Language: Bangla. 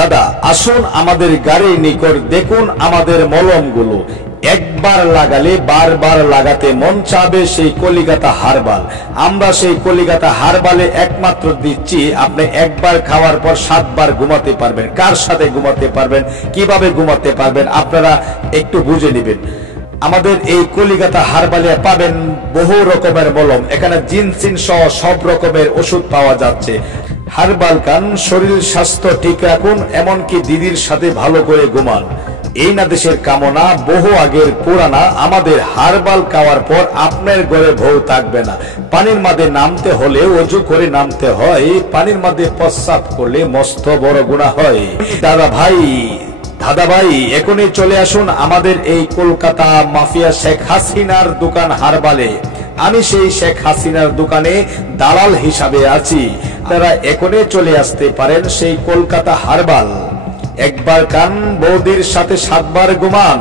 দাদা আসুন আমাদের গাড়ির নিকট দেখুন আমাদের মলমগুলো, একবার লাগালে বারবার লাগাতে মন চাবে সেই কলিকাতা হার্বাল। আমরা সেই কলিকাতা হার্বালে একমাত্র দিচ্ছি আপনি একবার খাওয়ার পর 7 বার ঘুমাতে পারবেন। কার সাথে ঘুমাতে পারবেন, কিভাবে ঘুমাতে পারবেন আপনারা একটু বুঝে নেবেন। আমাদের এই কলিকাতা হার্বালে পাবেন বহু রকমের মলম, এখানে জিনসিন সহ সব রকমের ওষুধ পাওয়া যাচ্ছে। হার্বাল খান, শরীর স্বাস্থ্য ঠিক রাখুন, এমনকি দিদির সাথে ভালো করে ঘুমান। এই না দেশের কামনা, বহু আগের পুরানা। আমাদের হার্বাল খাওয়ার পর আপনার ঘরে বউ থাকবে না। পানির মাঝে নামতে হলে অজু করে নামতে হয়, পানির মাঝে প্রস্রাব করলে মস্ত বড় গুনাহ হয়। দাদা ভাই এখনই চলে আসুন আমাদের এই কলকাতা মাফিয়া শেখ হাসিনার দোকান হার্বালে। আমি সেই শেখ হাসিনার দোকানে দালাল হিসাবে আছি। তারা এখনই চলে আসতে পারেন সেই কলকাতা হার্বাল। একবার কান, বৌদির সাথে 7 বার ঘুমান।